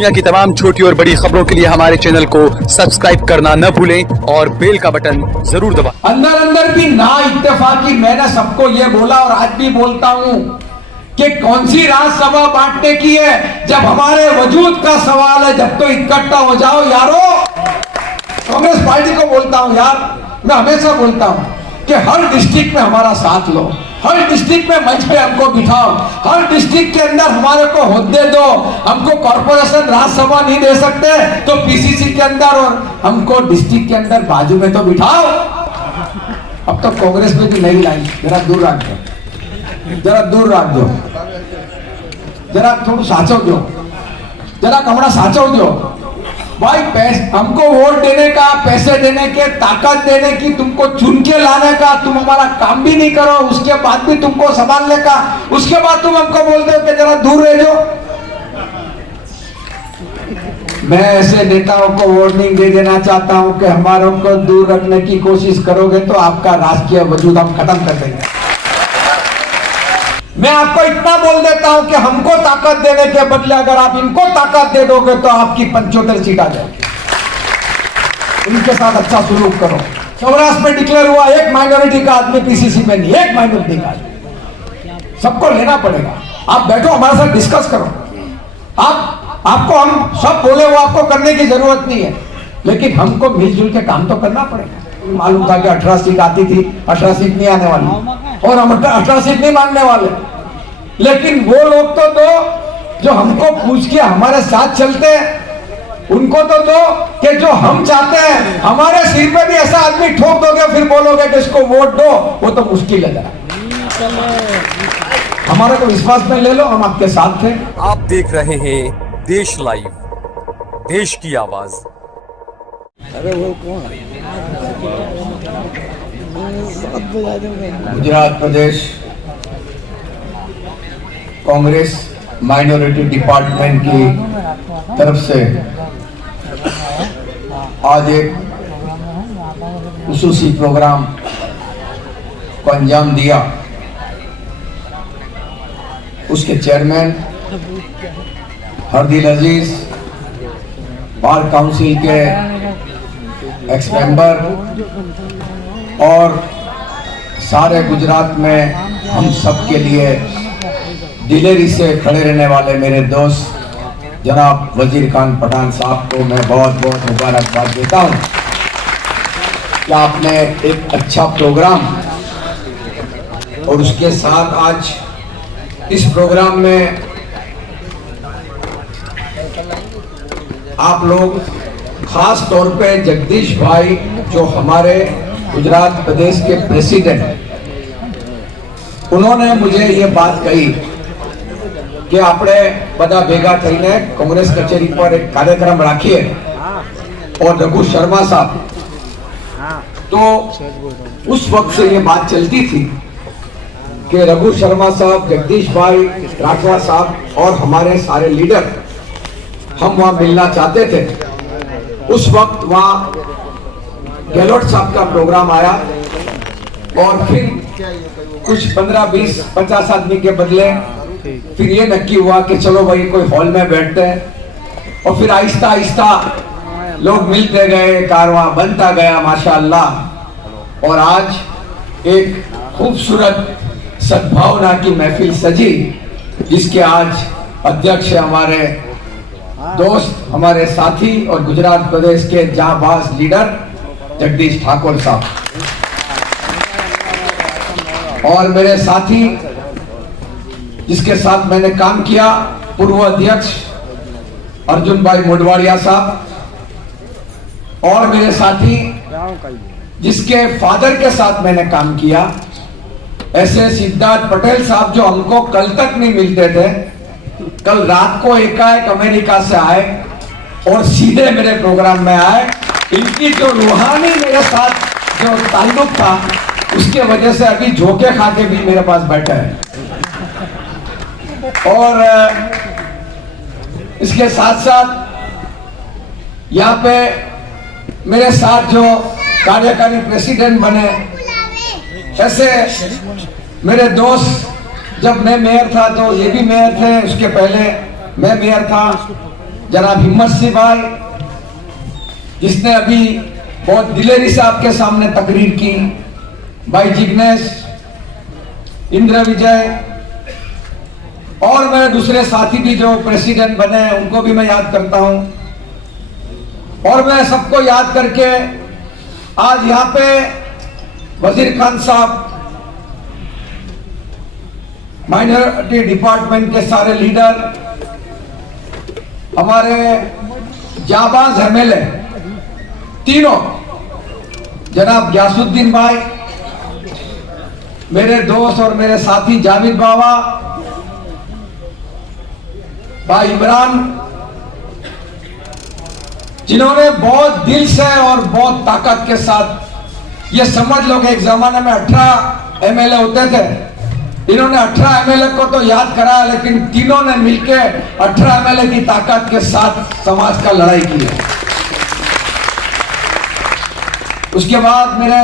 दुनिया की तमाम छोटी और बड़ी खबरों के लिए हमारे चैनल को सब्सक्राइब करना न भूलें और बेल का बटन जरूर दबाएं। अंदर अंदर भी ना इत्तेफाकी मैंने सबको ये बोला और आज भी बोलता हूं कि कौन सी राज्यसभा बांटने की है, जब हमारे वजूद का सवाल है। जब तो इकट्ठा हो जाओ यारो। कांग्रेस पार्टी को बोलता हूं यार, मैं हमेशा बोलता हूं कि हर डिस्ट्रिक्ट में हमारा साथ लो, हर डिस्ट्रिक्ट में मंच पे हमको बिठाओ, हर डिस्ट्रिक्ट के अंदर हमारे को होद्दे दो। हमको कॉर्पोरेशन राज्यसभा नहीं दे सकते तो पीसीसी के अंदर और हमको डिस्ट्रिक्ट के अंदर बाजू में तो बिठाओ। अब तो कांग्रेस में भी नई लाइन, जरा दूर रख दो, जरा दूर रख दो, जरा थोड़ा साचो दो, जरा कमरा साचो दो भाई। हमको वोट देने का, पैसे देने के, ताकत देने की, तुमको चुन के लाने का, तुम हमारा काम भी नहीं करो, उसके बाद भी तुमको संभालने का, उसके बाद तुम हमको बोलते हो कि जरा दूर रह जाओ। मैं ऐसे नेताओं को वार्निंग दे देना चाहता हूं कि हमारों को दूर रखने की कोशिश करोगे तो आपका राजकीय वजूद हम खत्म कर देंगे। मैं आपको इतना बोल देता हूं कि हमको ताकत देने के बदले अगर आप इनको ताकत दे दोगे तो आपकी 75 सीट आ जाएगी। इनके साथ अच्छा सुलूक करो। सौराष्ट्र में डिक्लेयर हुआ एक माइनॉरिटी का आदमी पीसीसी में नहीं, एक माइनॉरिटी का आदमी, सबको लेना पड़ेगा। आप बैठो हमारे साथ डिस्कस करो। आपको हम सब बोले वो आपको करने की जरूरत नहीं है, लेकिन हमको मिलजुल के काम तो करना पड़ेगा। मालूम था कि 18 सीट आती थी, 18 सीट नहीं आने वाली और हम 18 सीट नहीं मांगने वाले, लेकिन वो लोग तो दो जो हमको पूछ के हमारे साथ चलते हैं, उनको तो दो कि जो हम चाहते हैं। हमारे सिर पे भी ऐसा आदमी ठोक दोगे फिर बोलोगे कि इसको वोट दो, वो तो मुश्किल है। जरा हमारा को विश्वास में ले लो, हम आपके साथ थे। आप देख रहे हैं देश लाइव, देश की आवाज। अरे वो कौन है? गुजरात प्रदेश कांग्रेस माइनॉरिटी डिपार्टमेंट की तरफ से आज एक खुसूसी प्रोग्राम को अंजाम दिया। उसके चेयरमैन हरदिल अजीज, बार काउंसिल के एक्स मेंबर और सारे गुजरात में हम सब के लिए दिलेरी से खड़े रहने वाले मेरे दोस्त जनाब वजीर खान पठान साहब को मैं बहुत बहुत मुबारकबाद देता हूं कि आपने एक अच्छा प्रोग्राम और उसके साथ आज इस प्रोग्राम में आप लोग खास तौर पे जगदीश भाई जो हमारे गुजरात प्रदेश के प्रेसिडेंट, उन्होंने मुझे ये बात कही कि आपने बड़ा भेगा थईने कांग्रेस कचेरी पर एक कार्यक्रम राखिए और रघु शर्मा साहब, तो उस वक्त से ये बात चलती थी कि रघु शर्मा साहब, जगदीश भाई, राठवा साहब और हमारे सारे लीडर हम वहां मिलना चाहते थे। उस वक्त वहां गहलोत साहब का प्रोग्राम आया और फिर कुछ 15, 20, 50 आदमी के बदले फिर ये नक्की हुआ कि चलो भाई कोई हॉल में बैठते हैं और फिर आहिस्ता आहिस्ता लोग मिलते गए, कारवां बनता गया माशाअल्लाह। और आज एक खूबसूरत सद्भावना की महफिल सजी, जिसके आज अध्यक्ष हमारे दोस्त, हमारे साथी और गुजरात प्रदेश के जांबाज लीडर जगदीश ठाकुर साहब और मेरे साथी जिसके साथ मैंने काम किया पूर्व अध्यक्ष अर्जुन भाई मोडवाड़िया साहब और मेरे साथी जिसके फादर के साथ मैंने काम किया ऐसे सिद्धार्थ पटेल साहब जो हमको कल तक नहीं मिलते थे, कल रात को एकाएक अमेरिका से आए और सीधे मेरे प्रोग्राम में आए। इनकी जो रूहानी मेरे साथ जो ताल्लुक था उसके वजह से अभी झोंके खा के भी मेरे पास बैठे हैं। और इसके साथ साथ यहाँ पे मेरे साथ जो कार्यकारी प्रेसिडेंट बने, ऐसे मेरे दोस्त, जब मैं मेयर था तो ये भी मेयर थे, उसके पहले मैं मेयर था, जनाब हिम्मत सिंह भाई, जिसने अभी बहुत दिलेरी से आपके सामने तकरीर की, भाई जिग्नेश, इंद्र विजय और मेरे दूसरे साथी भी जो प्रेसिडेंट बने उनको भी मैं याद करता हूं। और मैं सबको याद करके आज यहाँ पे वजीर खान साहब, माइनॉरिटी डिपार्टमेंट के सारे लीडर, हमारे जाबाज एमएलए तीनों, जनाब ग्यासुद्दीन भाई, मेरे दोस्त और मेरे साथी जावेद बाबा, भाई इमरान, जिन्होंने बहुत दिल से और बहुत ताकत के साथ, ये समझ लो कि एक जमाने में 18 एमएलए होते थे, इन्होंने 18 एमएलए को तो याद करा, लेकिन तीनों ने मिलकर 18 एमएलए की ताकत के साथ समाज का लड़ाई की है। उसके बाद मेरे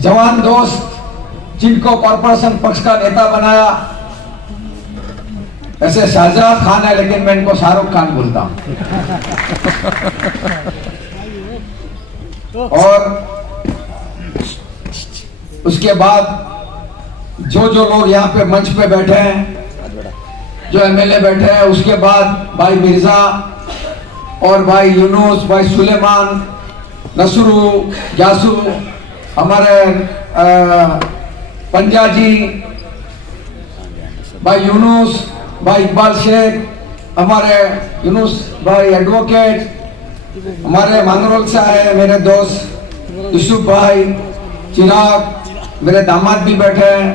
जवान दोस्त, जिनको कॉर्पोरेशन पक्ष का नेता बनाया, ऐसे शाहजहां खान है लेकिन मैं इनको शाहरुख खान बोलता हूं। और उसके बाद जो लोग यहाँ पे मंच पे बैठे हैं, जो एमएलए बैठे हैं, उसके बाद भाई मिर्जा और भाई यूनुस, भाई सुलेमान, नसरू, जासू, हमारे पंजाजी, भाई यूनुस, भाई इकबाल शेख, हमारे यूनुस भाई एडवोकेट, हमारे मांगरोल से आए मेरे दोस्त यूसुफ भाई, चिराग, मेरे दामाद भी बैठे हैं,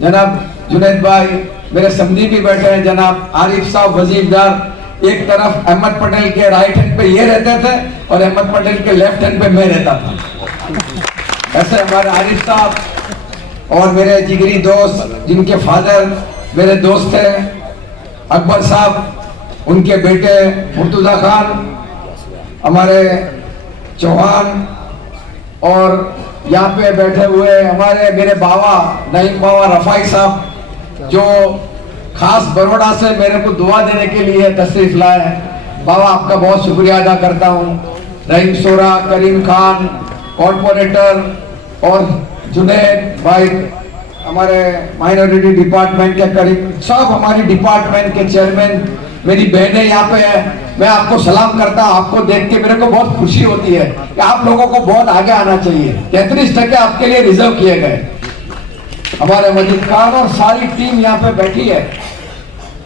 जनाब जुनैद भाई, मेरे समधी भी बैठे हैं, जनाब आरिफ साहब वजीरदार। एक तरफ अहमद पटेल के राइट हैंड पे ये रहते थे और अहमद पटेल के लेफ्ट हैंड पे मैं रहता था। ऐसे हमारे आरिफ साहब और मेरे जिगरी दोस्त, जिनके फादर मेरे दोस्त थे, अकबर साहब, उनके बेटे मुर्तुजा खान, हमारे चौहान, और यहाँ पे बैठे हुए हमारे मेरे बाबा नईम बाबा रफाई साहब, जो खास बड़ौदा से मेरे को दुआ देने के लिए तशरीफ लाए हैं। बाबा आपका बहुत शुक्रिया अदा करता हूँ। रहीम सोरा, करीम खान, कॉर्पोरेटर और जुनैद भाई, हमारे माइनॉरिटी डिपार्टमेंट के करीब, सब हमारी डिपार्टमेंट के चेयरमैन, मेरी बहनें यहाँ पे है, मैं आपको सलाम करता हूँ। आपको देख के मेरे को बहुत खुशी होती है कि आप लोगों को बहुत आगे आना चाहिए। 33% आपके लिए रिजर्व किए गए। हमारे मजीद खान और सारी टीम यहाँ पे बैठी है,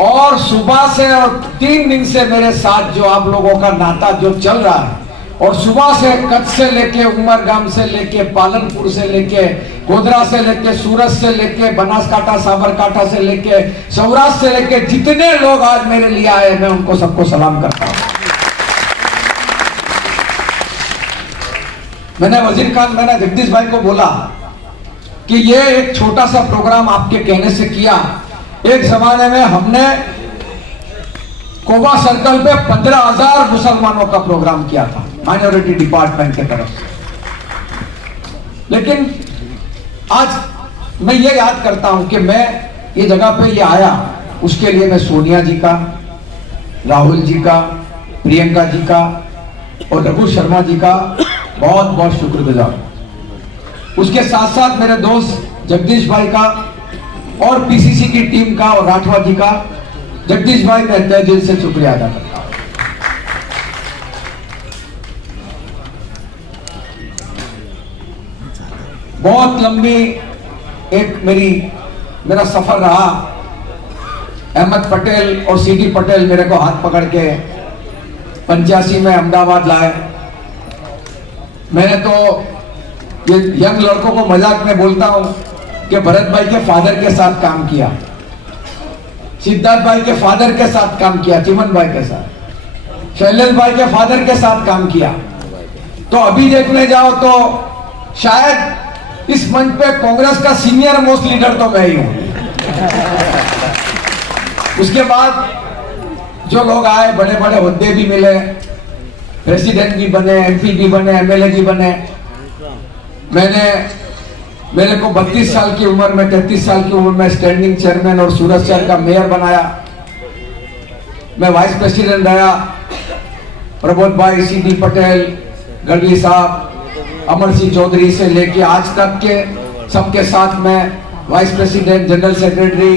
और सुबह से और 3 दिन से मेरे साथ जो आप लोगों का नाता जो चल रहा है, और सुबह से कच्छ से लेके उमरगाम से लेके पालनपुर से लेके गोधरा से लेके सूरत से लेके बनासकांठा साबरकांठा से लेके सौराष्ट्र से लेके जितने लोग आज मेरे लिए आए, मैं उनको सबको सलाम करता हूं। मैंने वजीर खान, मैंने जगदीश भाई को बोला कि ये एक छोटा सा प्रोग्राम आपके कहने से किया। एक जमाने में हमने कोबा सर्कल पे 15,000 मुसलमानों का प्रोग्राम किया था माइनॉरिटी डिपार्टमेंट की तरफ से, लेकिन आज मैं ये याद करता हूं कि मैं ये जगह पे ये आया, उसके लिए मैं सोनिया जी का, राहुल जी का, प्रियंका जी का और रघु शर्मा जी का बहुत बहुत शुक्रगुजार। उसके साथ साथ मेरे दोस्त जगदीश भाई का और पीसीसी की टीम का और राठवा जी का, जगदीश भाई मैं तहे दिल से शुक्रिया अदा करता हूं। बहुत लंबी एक मेरा सफर रहा। अहमद पटेल और सीडी पटेल मेरे को हाथ पकड़ के 85 में अहमदाबाद लाए। मैंने तो ये यंग लड़कों को मजाक में बोलता हूं कि भरत भाई के फादर के साथ काम किया, सिद्धार्थ भाई के फादर के साथ काम किया, चिमन भाई के साथ, शैलेश भाई के फादर के साथ काम किया। तो अभी देखने जाओ तो शायद इस मंच पे कांग्रेस का सीनियर मोस्ट लीडर तो मैं ही हूं। उसके बाद जो लोग आए, बड़े बड़े हुद्दे भी मिले, प्रेसिडेंट भी बने, एमपी भी बने, एमएलए भी बने। मेरे को 32 साल की उम्र में, 33 साल की उम्र में स्टैंडिंग चेयरमैन और सूरत शहर का मेयर बनाया। मैं वाइस प्रेसिडेंट रहा, प्रबोध भाई, सीडी पटेल, गढ़वी साहब, अमर सिंह चौधरी से लेके आज तक के सबके साथ मैं vice president, general secretary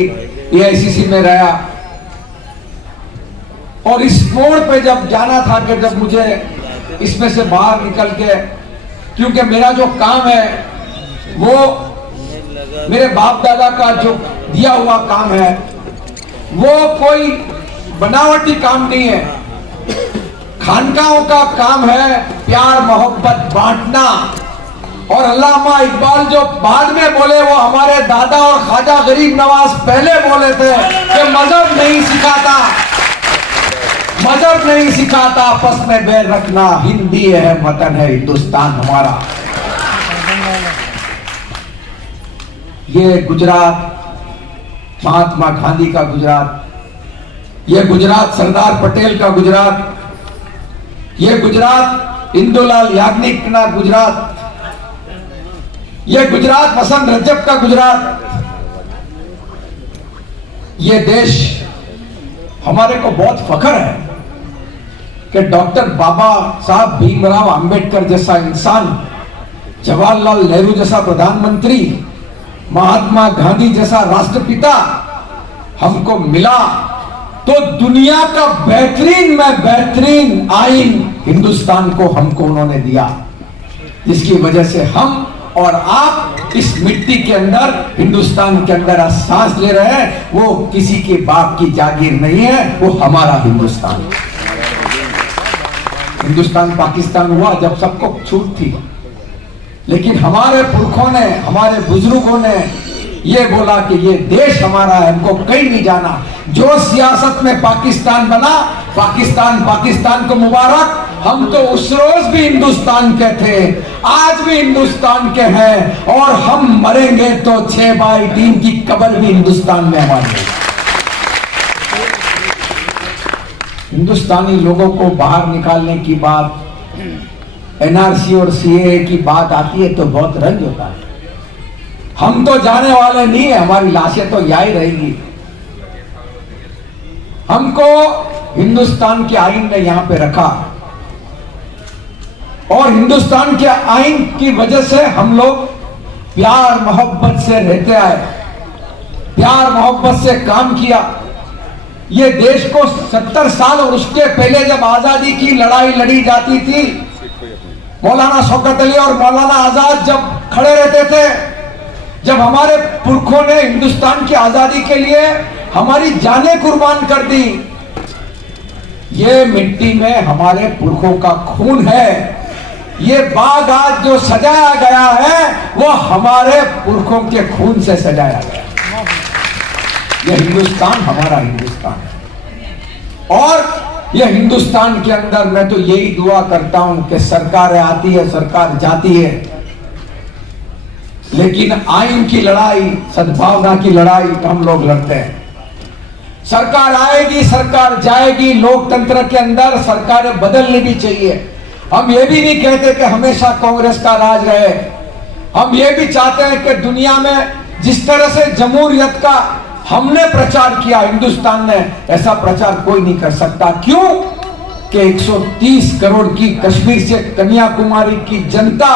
AICC में रहा। और इस मोड़ पे जब जाना था कि जब मुझे इसमें से बाहर निकल के, क्योंकि मेरा जो काम है वो मेरे बाप दादा का जो दिया हुआ काम है, वो कोई बनावटी काम नहीं है। खानकाहों का काम है प्यार मोहब्बत बांटना। और अल्लामा इकबाल जो बाद में बोले, वो हमारे दादा और ख्वाजा गरीब नवाज पहले बोले थे कि मजहब नहीं सिखाता, मजहब नहीं सिखाता आपस में बैर रखना, हिंदी है वतन है हिंदुस्तान हमारा। ये गुजरात महात्मा गांधी का गुजरात, ये गुजरात सरदार पटेल का गुजरात, ये गुजरात इंदुलाल याग्निक का गुजरात, ये गुजरात वसंत रजब का गुजरात। ये देश हमारे को बहुत फख्र है कि डॉक्टर बाबा साहब भीमराव अंबेडकर जैसा इंसान, जवाहरलाल नेहरू जैसा प्रधानमंत्री, महात्मा गांधी जैसा राष्ट्रपिता हमको मिला। तो दुनिया का बेहतरीन में बेहतरीन आइन हिंदुस्तान को हमको उन्होंने दिया, जिसकी वजह से हम और आप इस मिट्टी के अंदर, हिंदुस्तान के अंदर सांस ले रहे हैं। वो किसी के बाप की जागीर नहीं है, वो हमारा हिंदुस्तान। हिंदुस्तान पाकिस्तान हुआ जब सबको छूट थी, लेकिन हमारे पुरखों ने, हमारे बुजुर्गों ने ये बोला कि ये देश हमारा है, हमको कहीं नहीं जाना। जो सियासत में पाकिस्तान बना, पाकिस्तान को मुबारक। हम तो उस रोज भी हिंदुस्तान के थे, आज भी हिंदुस्तान के हैं, और हम मरेंगे तो 6/3 की कब्र भी हिंदुस्तान में हमारी। हिंदुस्तानी लोगों को बाहर निकालने की बात, एनआरसी और सीएए की बात आती है तो बहुत रंज होता है। हम तो जाने वाले नहीं है, हमारी लाशें तो यहीं रहेगी। हमको हिंदुस्तान के आइन ने यहां पे रखा, और हिंदुस्तान के आइन की वजह से हम लोग प्यार मोहब्बत से रहते आए, प्यार मोहब्बत से काम किया। ये देश को 70 साल और उसके पहले जब आजादी की लड़ाई लड़ी जाती थी, मौलाना शौकत अली और मौलाना आजाद जब खड़े रहते थे, जब हमारे पुरखों ने हिंदुस्तान की आजादी के लिए हमारी जानें कुर्बान कर दी, ये मिट्टी में हमारे पुरखों का खून है। ये बाग आज जो सजाया गया है वो हमारे पुरखों के खून से सजाया गया। ये हिंदुस्तान हमारा हिंदुस्तान है, और ये हिंदुस्तान के अंदर मैं तो यही दुआ करता हूं कि सरकारें आती है, सरकार जाती है, लेकिन आइन की लड़ाई, सद्भावना की लड़ाई हम लोग लड़ते हैं। सरकार आएगी, सरकार जाएगी, लोकतंत्र के अंदर सरकारें बदलनी भी चाहिए। हम ये भी नहीं कहते कि हमेशा कांग्रेस का राज रहे। हम ये भी चाहते हैं कि दुनिया में जिस तरह से जमहूरियत का हमने प्रचार किया, हिंदुस्तान ने ऐसा प्रचार कोई नहीं कर सकता। क्यों कि 130 करोड़ की कश्मीर से कन्याकुमारी की जनता,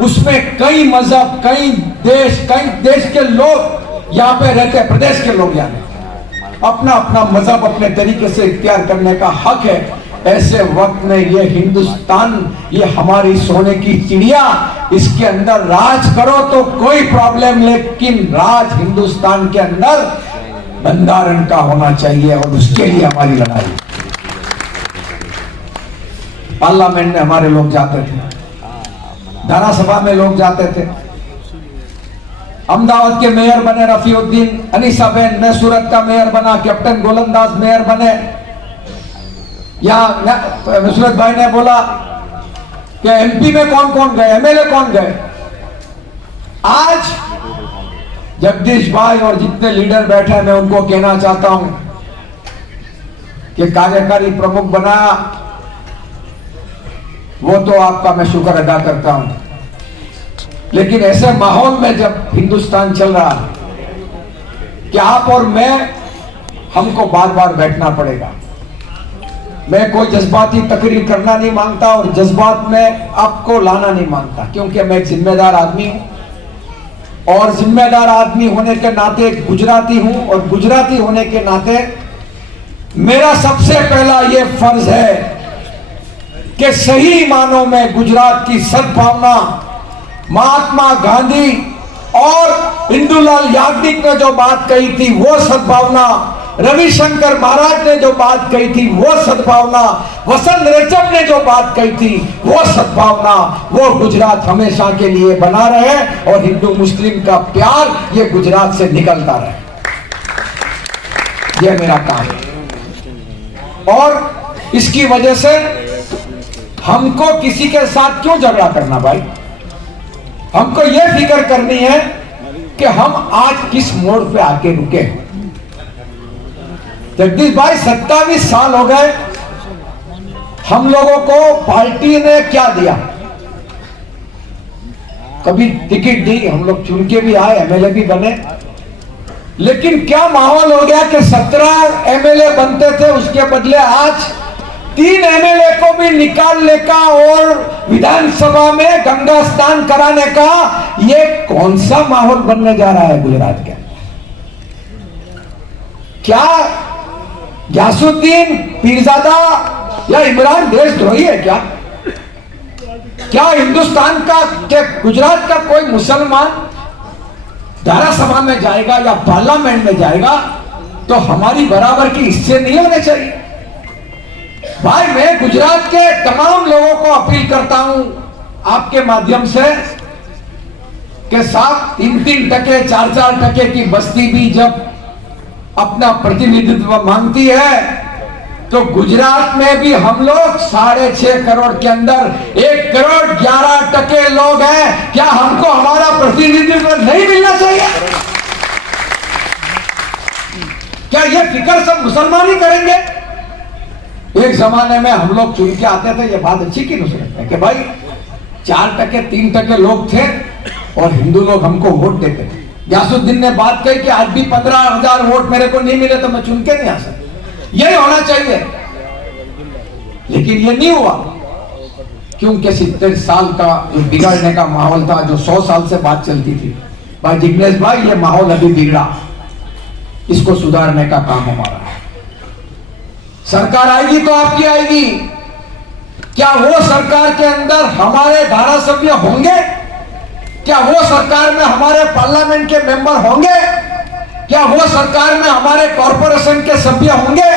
उसमें कई मजहब, कई देश के लोग यहाँ पे रहते हैं, प्रदेश के लोग यहाँ अपना अपना मजहब अपने तरीके से इख्तियार करने का हक है। ऐसे वक्त में ये हिंदुस्तान, ये हमारी सोने की चिड़िया, इसके अंदर राज करो तो कोई प्रॉब्लम, लेकिन राज हिंदुस्तान के अंदर बंधारण का होना चाहिए, और उसके लिए हमारी लड़ाई। पार्लियामेंट में हमारे लोग जाते थे, विधानसभा में लोग जाते थे। अहमदाबाद के मेयर बने रफीउद्दीन, अनीसाबेन, मैं सूरत का मेयर बना, कैप्टन गोलंदाज मेयर बने। यहाँ नुसरत भाई ने बोला कि एमपी में कौन कौन गए, एमएलए कौन गए। आज जगदीश भाई और जितने लीडर बैठे हैं, मैं उनको कहना चाहता हूं कि कार्यकारी प्रमुख बनाया, वो तो आपका मैं शुक्र अदा करता हूं, लेकिन ऐसे माहौल में जब हिंदुस्तान चल रहा है कि आप और मैं, हमको बार बार बैठना पड़ेगा। मैं कोई जज्बाती तकरीर करना नहीं मांगता और जज्बात में आपको लाना नहीं मांगता, क्योंकि मैं एक जिम्मेदार आदमी हूं और जिम्मेदार आदमी होने के नाते एक गुजराती हूं और गुजराती होने के नाते मेरा सबसे पहला ये फर्ज है कि सही मानों में गुजरात की सद्भावना महात्मा गांधी और इंदुलाल याग्निक ने जो बात कही थी वो सद्भावना, रविशंकर महाराज ने जो बात कही थी वो सद्भावना, वसंत रेचम ने जो बात कही थी वो सद्भावना, वो गुजरात हमेशा के लिए बना रहे और हिंदू मुस्लिम का प्यार ये गुजरात से निकलता रहे। ये मेरा काम है और इसकी वजह से हमको किसी के साथ क्यों झगड़ा करना भाई? हमको ये फिक्र करनी है कि हम आज किस मोड़ पे आके रुके। जगदीश भाई 27 साल हो गए, हम लोगों को पार्टी ने क्या दिया? कभी टिकट दी, हम लोग चुन के भी आए, एमएलए भी बने, लेकिन क्या माहौल हो गया कि 17 एमएलए बनते थे, उसके बदले आज 3 एमएलए को भी निकालने का और विधानसभा में गंगा स्नान कराने का ये कौन सा माहौल बनने जा रहा है गुजरात के? क्या ग्यासुद्दीन पीरजादा या इमरान देशद्रोही है क्या? क्या हिंदुस्तान का क्या गुजरात का कोई मुसलमान धारासभा में जाएगा या पार्लियामेंट में जाएगा तो हमारी बराबर की हिस्से नहीं होने चाहिए? भाई मैं गुजरात के तमाम लोगों को अपील करता हूं आपके माध्यम से कि साहब 3-3%, 4-4% की बस्ती भी जब अपना प्रतिनिधित्व मांगती है तो गुजरात में भी हम लोग 6.5 करोड़ के अंदर 1,11,00,000 लोग हैं। क्या हमको हमारा प्रतिनिधित्व नहीं मिलना चाहिए? क्या ये फिक्र सब मुसलमान ही करेंगे? एक जमाने में हम लोग चुन के आते थे, ये बात अच्छी की नहीं कि भाई 4%, 3% लोग थे और हिंदू लोग हमको वोट देते थे। ग्यासुद्दीन ने बात कही कि आज भी 15,000 वोट मेरे को नहीं मिले तो मैं चुन के नहीं आ सकता। यही होना चाहिए, लेकिन ये नहीं हुआ क्योंकि 70 साल का जो बिगड़ने का माहौल था, जो 100 साल से बात चलती थी, भाई जिग्नेश भाई ये माहौल अभी बिगड़ा, इसको सुधारने का काम हमारा है। सरकार आएगी तो आपकी आएगी, क्या वो सरकार के अंदर हमारे धारासभ्य होंगे? क्या वो सरकार में हमारे पार्लियामेंट के मेंबर होंगे? क्या वो सरकार में हमारे कॉरपोरेशन के सभ्य होंगे?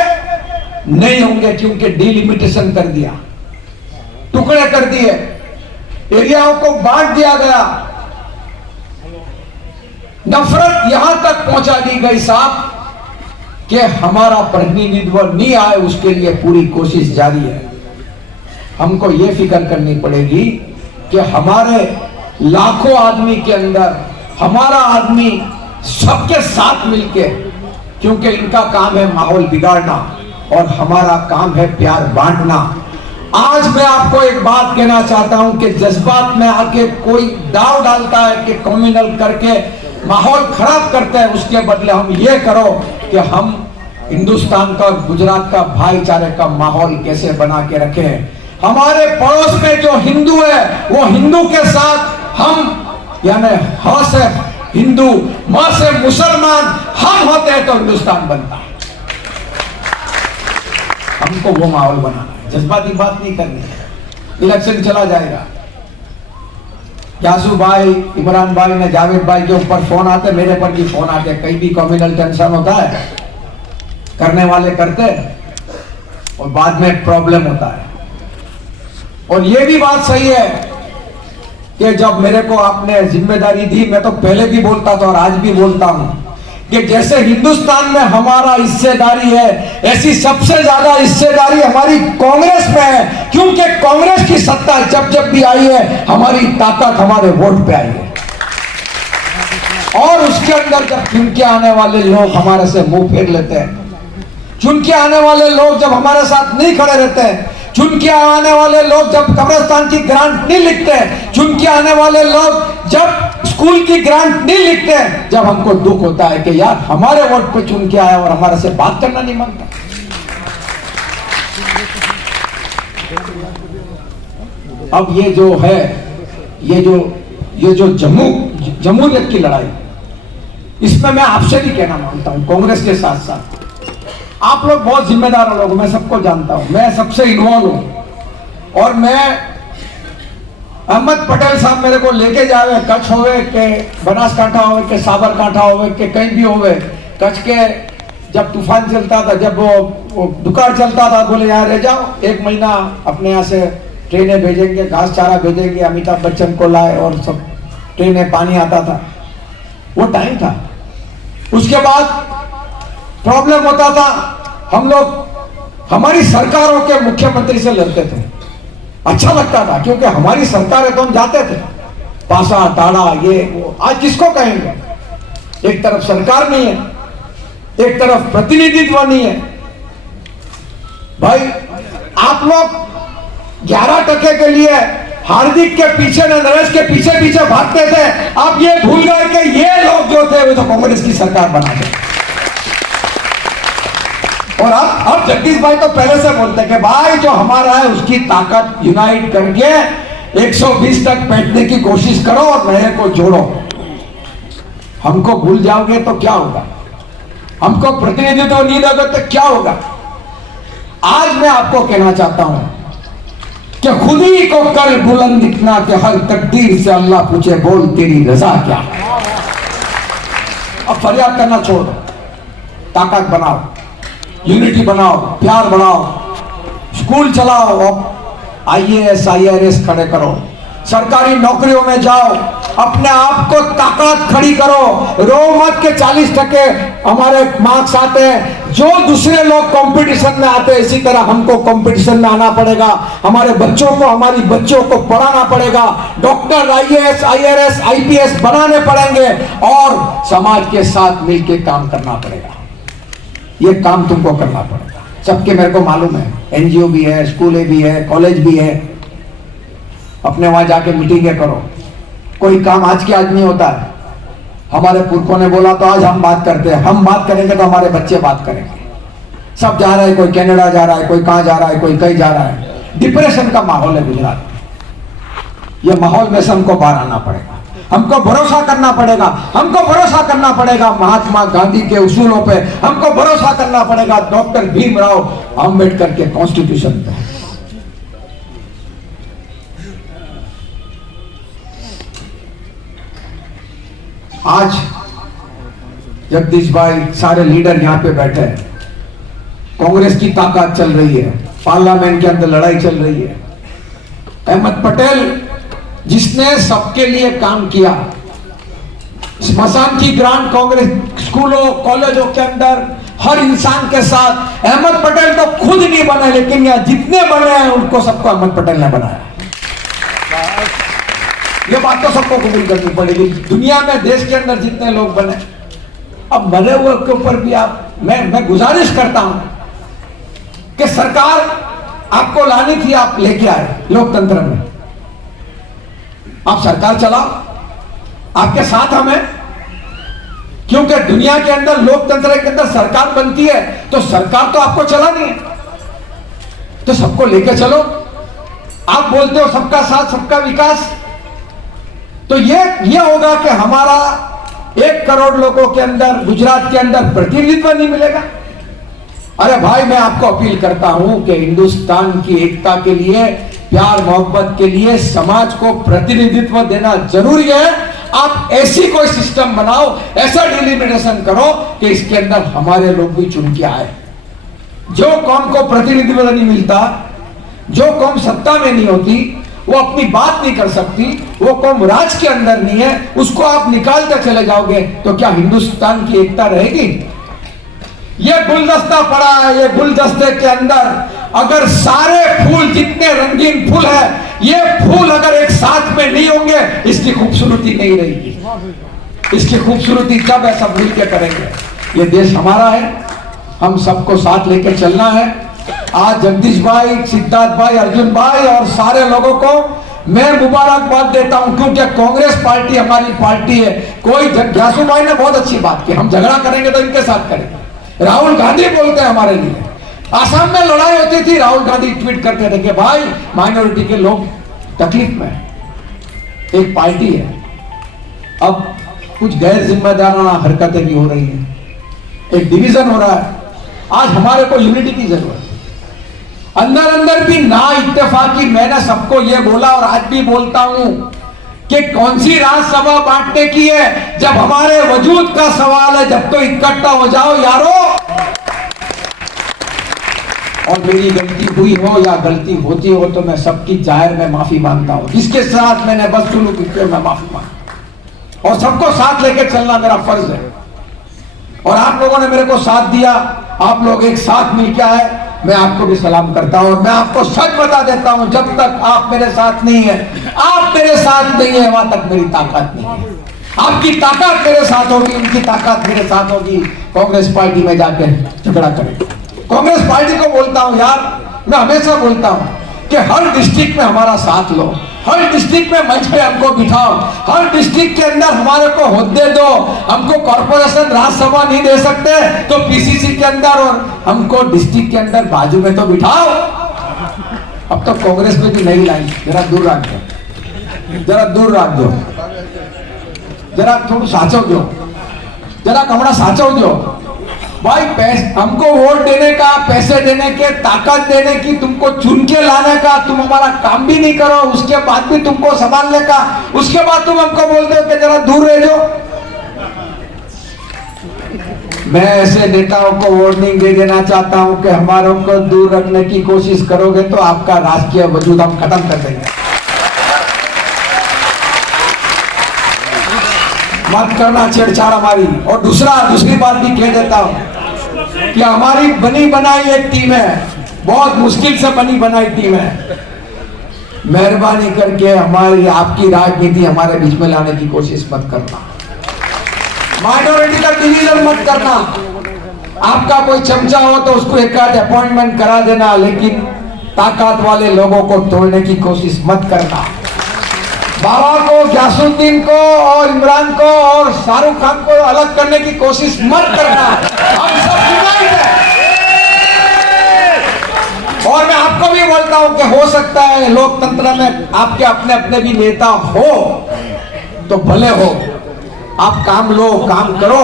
नहीं होंगे, क्योंकि डिलिमिटेशन कर दिया, टुकड़े कर दिए, एरियाओं को बांट दिया गया, नफरत यहां तक पहुंचा दी गई साहब कि हमारा प्रतिनिधित्व नहीं आए, उसके लिए पूरी कोशिश जारी है। हमको यह फिक्र करनी पड़ेगी कि हमारे लाखों आदमी के अंदर हमारा आदमी सबके साथ मिलके, क्योंकि इनका काम है माहौल बिगाड़ना और हमारा काम है प्यार बांटना। आज मैं आपको एक बात कहना चाहता हूं कि जज्बात में आके कोई दाव डालता है कि कम्युनल करके माहौल खराब करते हैं, उसके बदले हम ये करो कि हम हिंदुस्तान का और गुजरात का भाईचारे का माहौल कैसे बना के रखें। हमारे पड़ोस में जो हिंदू है वो हिंदू के साथ हम, यानी ह से हिंदू म से मुसलमान हम होते हैं तो हिंदुस्तान बनता है। हमको वो माहौल बनाना है, जज्बाती बात नहीं करनी है। इलेक्शन चला जाएगा, यासू भाई, इमरान भाई ने जावेद भाई के ऊपर फोन आते, मेरे पर भी फोन आते, कहीं भी कम्युनल टेंशन होता है, करने वाले करते और बाद में प्रॉब्लम होता है। और ये भी बात सही है कि जब मेरे को आपने जिम्मेदारी दी, मैं तो पहले भी बोलता था और आज भी बोलता हूं कि जैसे हिंदुस्तान में हमारा हिस्सेदारी है, ऐसी सबसे ज्यादा हिस्सेदारी हमारी कांग्रेस में है, क्योंकि कांग्रेस की सत्ता जब जब भी आई है हमारी ताकत हमारे वोट पे आई है। और उसके अंदर जब चुन के आने वाले लोग हमारे से मुंह फेर लेते हैं, चुन के आने वाले लोग जब हमारे साथ नहीं खड़े रहते हैं, चुन के आने वाले लोग जब कब्रिस्तान की ग्रांट नहीं लिखते हैं, चुन के आने वाले लोग जब स्कूल की ग्रांट नहीं लिखते हैं, जब हमको दुख होता है कि यार हमारे वोट पे चुन के आया और हमारे से बात करना नहीं मांगता। अब ये जो है, ये जो जमहूरियत की लड़ाई, इसमें मैं आपसे भी कहना मांगता हूं, कांग्रेस के साथ साथ आप लोग बहुत जिम्मेदार लोग, मैं सबको जानता हूं, मैं सबसे इन्वॉल्व हूं। और मैं अहमद पटेल साहब मेरे को लेके जावे, कच्छ होवे के बनासकांठा होवे के साबरकांठा होवे के कहीं भी होवे, कच्छ के जब तूफान चलता था, जब वो दुकान चलता था, बोले यार रह जाओ, 1 महीना अपने यहाँ से ट्रेनें भेजेंगे, घास चारा भेजेंगे, अमिताभ बच्चन को लाए और सब ट्रेनें, पानी आता था, वो टाइम था। उसके बाद प्रॉब्लम होता था, हम लोग हमारी सरकारों के मुख्यमंत्री से लड़ते थे, अच्छा लगता था क्योंकि हमारी सरकार है तो हम जाते थे, पासा टाड़ा ये वो। आज किसको कहेंगे? एक तरफ सरकार नहीं है, एक तरफ प्रतिनिधित्व नहीं है। भाई आप लोग 11% के लिए हार्दिक के पीछे, नरेश के पीछे पीछे भागते थे, आप ये भूल गए कि ये लोग जो थे वो तो कांग्रेस की सरकार बना दे। और अब जगदीश भाई तो पहले से बोलते हैं कि भाई जो हमारा है उसकी ताकत यूनाइट करके 120 तक बैठने की कोशिश करो और नए को जोड़ो। हमको भूल जाओगे तो क्या होगा? हमको प्रतिनिधित्व नहीं दोगे तो क्या होगा? आज मैं आपको कहना चाहता हूं कि खुद ही को कर बुलंद इतना कि हर तकदीर से अल्लाह पूछे बोल तेरी रजा क्या। अब फरियाद करना छोड़ दो, ताकत बनाओ, यूनिटी बनाओ, प्यार बढ़ाओ, स्कूल चलाओ, IAS IRS खड़े करो, सरकारी नौकरियों में जाओ, अपने आप को ताकत खड़ी करो। रो मत के 40% हमारे मार्क्स आते हैं, जो दूसरे लोग कंपटीशन में आते हैं इसी तरह हमको कंपटीशन में आना पड़ेगा। हमारे बच्चों को, हमारी बच्चों को पढ़ाना पड़ेगा, डॉक्टर IAS IRS IPS बनाने पड़ेंगे और समाज के साथ मिलकर काम करना पड़ेगा। ये काम तुमको करना पड़ेगा। सबके मेरे को मालूम है, NGO भी है, स्कूलें भी है, कॉलेज भी है, अपने वहां जाके मीटिंगें करो। कोई काम आज के आज नहीं होता है। हमारे पुरखों ने बोला तो आज हम बात करते हैं, हम बात करेंगे तो हमारे बच्चे बात करेंगे। सब जा रहे हैं, कोई कनाडा जा रहा है, कोई कहां जा रहा है, कोई कहीं जा रहा है। डिप्रेशन का माहौल है गुजरात में। यह माहौल में से हमको बाहर आना पड़ेगा, हमको भरोसा करना पड़ेगा, हमको भरोसा करना पड़ेगा महात्मा गांधी के उसूलों पे, हमको भरोसा करना पड़ेगा डॉक्टर भीमराव अंबेडकर के कॉन्स्टिट्यूशन पे। आज जगदीश भाई, सारे लीडर यहां पे बैठे हैं, कांग्रेस की ताकत चल रही है, पार्लियामेंट के अंदर लड़ाई चल रही है। अहमद पटेल जिसने सबके लिए काम किया, स्मशान की ग्रांट कांग्रेस स्कूलों कॉलेजों के अंदर हर इंसान के साथ। अहमद पटेल तो खुद नहीं बने, लेकिन यहाँ जितने बने हैं उनको सबको अहमद पटेल ने बनाया। ये बात तो सबको कबूल करनी पड़ेगी। दुनिया में, देश के अंदर जितने लोग बने, अब मरे हुए के ऊपर भी मैं गुजारिश करता हूं कि सरकार आपको लानी थी, आप लेके आए लोकतंत्र में, आप सरकार चलाओ, आपके साथ हम हैं। क्योंकि दुनिया के अंदर लोकतंत्र के अंदर सरकार बनती है तो सरकार तो आपको चलानी है, तो सबको लेके चलो। आप बोलते हो सबका साथ सबका विकास, तो ये होगा कि हमारा 1 करोड़ लोगों के अंदर, गुजरात के अंदर प्रतिनिधित्व नहीं मिलेगा। अरे भाई, मैं आपको अपील करता हूं कि हिंदुस्तान की एकता के लिए, प्यार मोहब्बत के लिए समाज को प्रतिनिधित्व देना जरूरी है। आप ऐसी कोई सिस्टम बनाओ, ऐसा डिलिमिटेशन करो कि इसके अंदर हमारे लोग भी चुन के आए। जो कौम को प्रतिनिधित्व नहीं मिलता, जो कौम सत्ता में नहीं होती, वो अपनी बात नहीं कर सकती, वो कौम राज के अंदर नहीं है, उसको आप निकालते चले जाओगे तो क्या हिंदुस्तान की एकता रहेगी? ये गुलदस्ता पड़ा है, ये गुलदस्ते के अंदर अगर सारे फूल, जितने रंगीन फूल है, ये फूल अगर एक साथ में नहीं होंगे, इसकी खूबसूरती नहीं रहेगी। इसकी खूबसूरती जब ऐसा मिल के करेंगे। ये देश हमारा है, हम सबको साथ लेकर चलना है। आज जगदीश भाई, सिद्धार्थ भाई, अर्जुन भाई और सारे लोगों को मैं मुबारकबाद देता हूं, क्योंकि कांग्रेस पार्टी हमारी पार्टी है। कोई ग्यासू भाई ने बहुत अच्छी बात की, हम झगड़ा करेंगे तो इनके साथ करेंगे। राहुल गांधी बोलते हैं हमारे लिए आसाम में लड़ाई होती थी, राहुल गांधी ट्वीट करते थे कि भाई माइनॉरिटी के लोग तकलीफ में हैं। एक पार्टी है, अब कुछ गैर जिम्मेदाराना हरकतें भी हो रही हैं, एक डिवीजन हो रहा है। आज हमारे को यूनिटी की जरूरत है। अंदर अंदर भी ना इत्तेफाकी मैंने सबको ये बोला और आज भी बोलता हूं कि कौन सी राज्यसभा बांटने की है, जब हमारे वजूद का सवाल है। जब तो इकट्ठा हो जाओ यारो। और मेरी गलती हुई हो या गलती होती हो तो मैं सबकी जाहिर में माफी मांगता हूं। जिसके साथ मैंने बदसलूकी की मैं माफी मांगता हूं और सबको साथ लेकर चलना मेरा फर्ज है। और आप लोगों ने मेरे को साथ दिया, आप लोग एक साथ मिलकर आए, मैं आपको भी सलाम करता हूं। और मैं आपको सच बता देता हूं, जब तक आप मेरे साथ नहीं है, आप मेरे साथ नहीं है, वहां तक मेरी ताकत नहीं है। आपकी ताकत मेरे साथ होगी, उनकी ताकत मेरे साथ होगी। कांग्रेस पार्टी में जाकर झगड़ा करें। कांग्रेस पार्टी को बोलता हूं यार, मैं हमेशा बोलता हूं कि हर डिस्ट्रिक्ट में हमारा साथ लो, हर डिस्ट्रिक्ट में मंच पे हमको बिठाओ, हर डिस्ट्रिक्ट के अंदर हमारे को होद्दे दो। हमको कॉर्पोरेशन राज्यसभा नहीं दे सकते तो पीसीसी के अंदर, और हमको डिस्ट्रिक्ट के अंदर बाजू में तो बिठाओ। अब तो कांग्रेस में भी नई लाइन, जरा दूर रख दो, जरा दूर रख दो, जरा थोड़ा साचो दो, जरा कमरा साचो दो। भाई हमको वोट देने का, पैसे देने के, ताकत देने की, तुमको चुन के लाने का, तुम हमारा काम भी नहीं करो, उसके बाद भी तुमको संभालने का, उसके बाद तुम हमको बोलते हो कि जरा दूर रह जाओ। मैं ऐसे नेताओं को वार्निंग दे देना चाहता हूं कि हमारों को दूर रखने की कोशिश करोगे तो आपका राजकीय वजूद हम खत्म कर देंगे। मत करना छेड़छाड़ हमारी। और दूसरी बात भी कह देता हूं कि हमारी बनी बनाई एक टीम है, बहुत मुश्किल से बनी बनाई टीम है। मेहरबानी करके हमारी आपकी राजनीति हमारे बीच में लाने की कोशिश मत करना, माइनॉरिटी का डिवीजन मत करना। आपका कोई चमचा हो तो उसको एक आध अपॉइंटमेंट करा देना, लेकिन ताकत वाले लोगों को तोड़ने की कोशिश मत करना। बाबा को, ग्यासुद्दीन को और इमरान को और शाहरुख खान को अलग करने की कोशिश मत करना। हम सब यूनाइट हैं। और मैं आपको भी बोलता हूं कि हो सकता है लोकतंत्र में आपके अपने अपने भी नेता हो तो भले हो, आप काम लो, काम करो,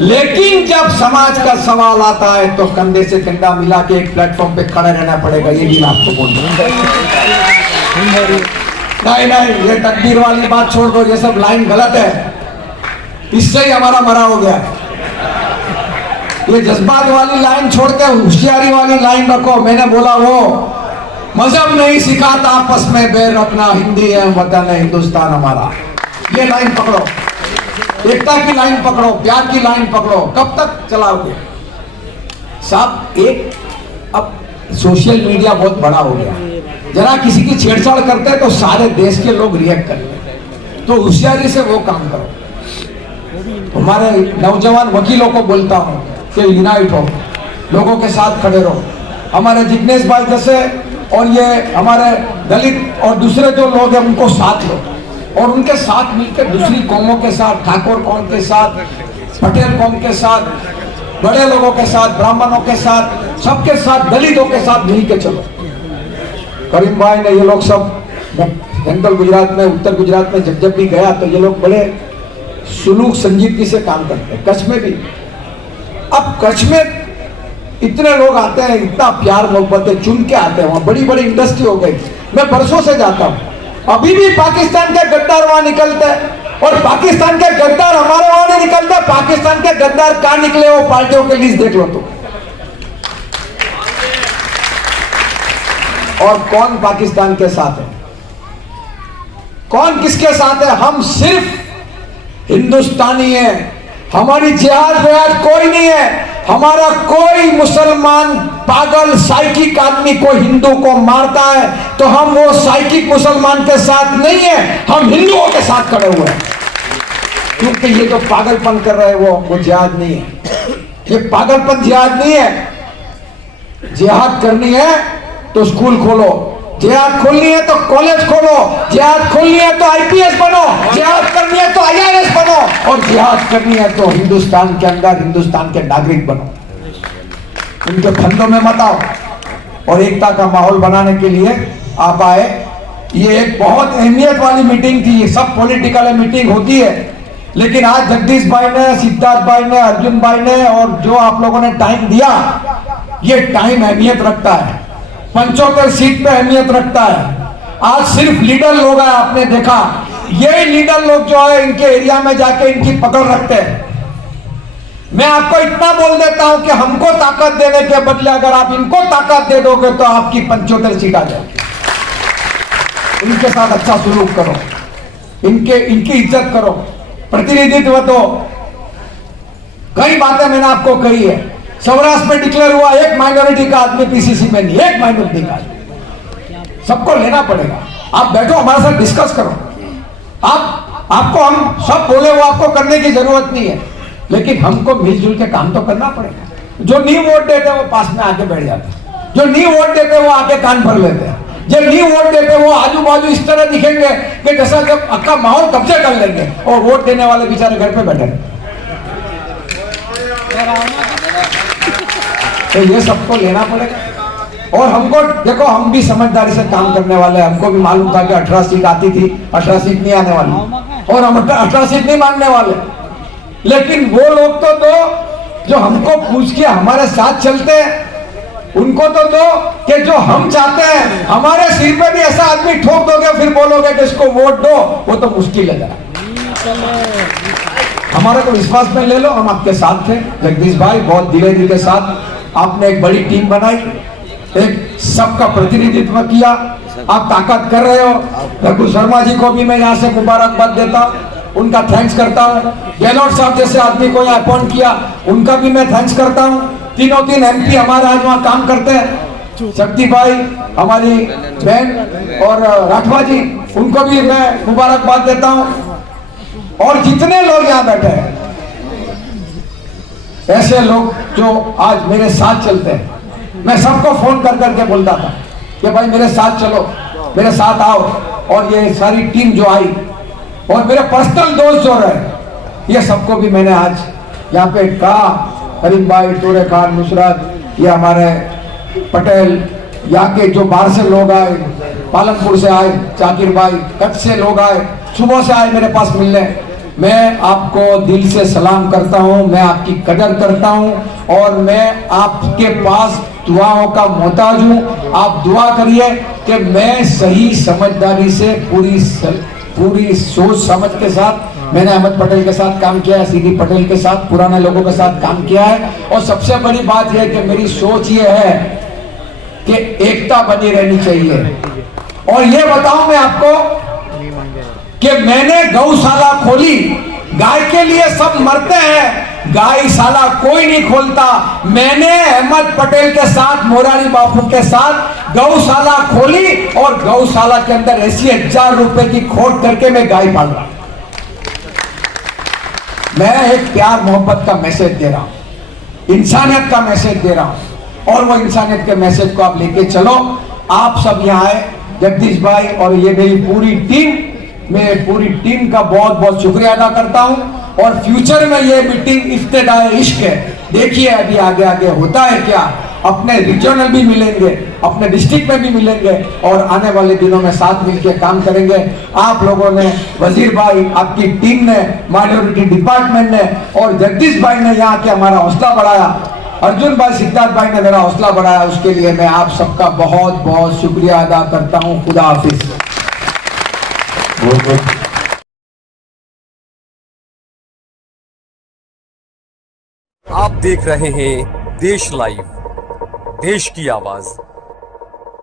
लेकिन जब समाज का सवाल आता है तो कंधे से कंधा मिला के एक प्लेटफॉर्म पे खड़े रहना पड़ेगा। ये भी आपको बोलना। नहीं, ये तकदीर वाली बात छोड़ दो, ये सब लाइन गलत है, इससे ही हमारा मरा हो गया। ये जज्बात वाली लाइन छोड़ के होशियारी वाली लाइन रखो। मैंने बोला वो मजहब नहीं सिखाता आपस में बैर रखना, हिंदी है वतन है हिंदुस्तान हमारा। ये लाइन पकड़ो, एकता की लाइन पकड़ो, प्यार की लाइन पकड़ो। कब तक चलाओगे साहब? अब सोशल मीडिया बहुत बड़ा हो गया, जरा किसी की छेड़छाड़ करते हैं तो सारे देश के लोग रिएक्ट करते हैं, तो होशियारी से वो काम करो। हमारे नौजवान वकीलों को बोलता हूं कि यूनाइट हो, लोगों के साथ खड़े रहो। हमारे जिग्नेश भाई जैसे और ये हमारे दलित और दूसरे जो लोग हैं उनको साथ लो और उनके साथ मिलकर दूसरी कौमों के साथ, ठाकुर कौम के साथ, पटेल कौम के साथ, बड़े लोगों के साथ, ब्राह्मणों के साथ, सबके साथ, दलितों के साथ मिलकर चलो। करीम भाई ने, ये लोग सब सेंट्रल गुजरात में, उत्तर गुजरात में जब भी गया तो ये लोग बड़े सुलूक संजीदगी से काम करते हैं। कच्छ में भी, अब कच्छ में इतने लोग आते हैं, इतना प्यार मोहब्बत है, चुन के आते हैं। वहां बड़ी बड़ी इंडस्ट्री हो गई, मैं बरसों से जाता हूं, अभी भी पाकिस्तान के गद्दार वहां निकलते हैं और पाकिस्तान के गद्दार हमारे वहां नहीं निकलते। पाकिस्तान के गद्दार कहां निकले वो पार्टियों के लिस्ट देख लो तो। और कौन पाकिस्तान के साथ है, कौन किसके साथ है? हम सिर्फ हिंदुस्तानी हैं, हमारी जिहाद विहाद कोई नहीं है। हमारा कोई मुसलमान पागल साइकिक आदमी कोई हिंदू को मारता है तो हम वो साइकिक मुसलमान के साथ नहीं है, हम हिंदुओं के साथ खड़े हुए हैं। क्योंकि ये जो पागलपन कर रहे हैं वो जिहाद नहीं है, ये पागलपन जिहाद नहीं है। जिहाद करनी है तो स्कूल खोलो, जिहाद खोलनी है तो कॉलेज खोलो, जिहाद खोलनी है तो आईपीएस बनो, जिहाद करनी है तो आईआरएस बनो, और जिहाद करनी है तो हिंदुस्तान के अंदर हिंदुस्तान के नागरिक बनो। इनके फंदों में मत आओ और एकता का माहौल बनाने के लिए आप आए। ये एक बहुत अहमियत वाली मीटिंग थी। ये सब पॉलिटिकल मीटिंग होती है, लेकिन आज जगदीश भाई ने, सिद्धार्थ भाई ने, अर्जुन भाई ने और जो आप लोगों ने टाइम दिया, ये टाइम अहमियत रखता है। 75 सीट पे अहमियत रखता है। आज सिर्फ लीडर लोग हैं, आपने देखा, ये लीडर लोग जो है इनके एरिया में जाके इनकी पकड़ रखते हैं। मैं आपको इतना बोल देता हूं कि हमको ताकत देने के बदले अगर आप इनको ताकत दे दोगे तो आपकी 75 सीट आ जाएगी। इनके साथ अच्छा सुलूक करो, इनकी इज्जत करो, प्रतिनिधित्व दो। कई बातें मैंने आपको कही है। सौराष्ट्र में डिक्लेयर हुआ, एक माइनॉरिटी का आदमी पीसीसी में नहीं, एक माइनॉरिटी का आदमी। सबको लेना पड़ेगा। आप बैठो, हमारे साथ डिस्कस करो। आपको हम सब बोले वो आपको करने की जरूरत नहीं है, लेकिन हमको मिलजुल के काम तो करना पड़ेगा। जो नहीं वोट देते वो पास में आके बैठ जाते, जो नहीं वोट देते वो आके कान भर लेते हैं, जो नहीं वोट देते वो आजू बाजू इस तरह दिखेंगे कि जैसा जब अक्का माहौल कब्जे कर लेंगे, और वोट देने वाले बेचारे घर पे बैठे। तो ये सबको लेना पड़ेगा। और हमको देखो, हम भी समझदारी से काम करने वाले हैं। हमको भी मालूम था कि 18 सीट आती थी, 18 सीट नहीं आने वाली, और हम 18 सीट नहीं मांगने वाले। लेकिन वो लोग तो दो जो हमको पूछ के हमारे साथ चलते हैं, उनको तो दो कि जो हम चाहते हैं। हमारे सिर पे भी ऐसा आदमी ठोक दोगे फिर बोलोगे कि इसको वोट दो, वो तो मुश्किल है जरा। हमारा को विश्वास में ले लो, हम आपके साथ थे। जगदीश भाई बहुत दिलेरी के साथ आपने एक बड़ी टीम बनाई, एक सबका प्रतिनिधित्व किया। आप ताकत कर रहे हो। रघु शर्मा जी को भी मैं यहाँ से मुबारकबाद देता, उनका थैंक्स करता हूँ। गहलोत साहब जैसे आदमी को यहाँ अपॉइंट किया, उनका भी मैं थैंक्स करता हूँ। तीन एमपी हमारे आज वहाँ काम करते हैं। शक्ति भाई, हमारी बहन, और राठवा जी, उनको भी मैं मुबारकबाद देता हूँ। और जितने लोग यहाँ बैठे हैं, ऐसे लोग जो आज मेरे साथ चलते हैं, मैं सबको फोन कर करके बोलता था कि भाई मेरे साथ चलो, मेरे साथ आओ। और ये सारी टीम जो आई और मेरे पर्सनल दोस्त जो रहे, ये सबको भी मैंने आज यहाँ पे कहा। करीम भाई, टोरे खान, नुसरत, ये हमारे पटेल, यहाँ के जो बाहर से लोग आए, पालनपुर से आए, जाकिर भाई, कच्छ से लोग आए, सुबह से आए मेरे पास मिलने। मैं आपको दिल से सलाम करता हूँ, मैं आपकी कदर करता हूँ, और मैं आपके पास दुआओं का मोहताज हूँ। आप दुआ करिए कि मैं सही समझदारी से पूरी सोच समझ के साथ, मैंने अहमद पटेल के साथ काम किया है, सीडी पटेल के साथ, पुराने लोगों के साथ काम किया है। और सबसे बड़ी बात यह है कि मेरी सोच ये है कि एकता बनी रहनी चाहिए। और ये बताऊं मैं आपको कि मैंने गौशाला खोली, गाय के लिए सब मरते हैं, गायशाला कोई नहीं खोलता। मैंने अहमद पटेल के साथ, मोरारी बापू के साथ गौशाला खोली, और गौशाला के अंदर 80,000 रुपए की खोट करके मैं गाय पाल रहा। मैं एक प्यार मोहब्बत का मैसेज दे रहा हूं, इंसानियत का मैसेज दे रहा हूं, और वो इंसानियत के मैसेज को आप लेके चलो। आप सब यहाँ आए, जगदीश भाई और ये मेरी पूरी टीम, मैं पूरी टीम का बहुत बहुत शुक्रिया अदा करता हूं। और फ्यूचर में ये मीटिंग इफ्तिदाए इश्क है। देखिए अभी आगे आगे होता है क्या। अपने रीजनल भी मिलेंगे, अपने डिस्ट्रिक्ट में भी मिलेंगे, और आने वाले दिनों में साथ मिलकर काम करेंगे। आप लोगों ने, वजीर भाई, आपकी टीम ने, माइनॉरिटी डिपार्टमेंट ने, और जगदीश भाई ने यहाँ के हमारा हौसला बढ़ाया। अर्जुन भाई, सिद्धार्थ भाई ने मेरा हौसला बढ़ाया। उसके लिए मैं आप सबका बहुत बहुत शुक्रिया अदा करता हूँ। खुदा हाफिज। आप देख रहे हैं देश लाइव, देश की आवाज।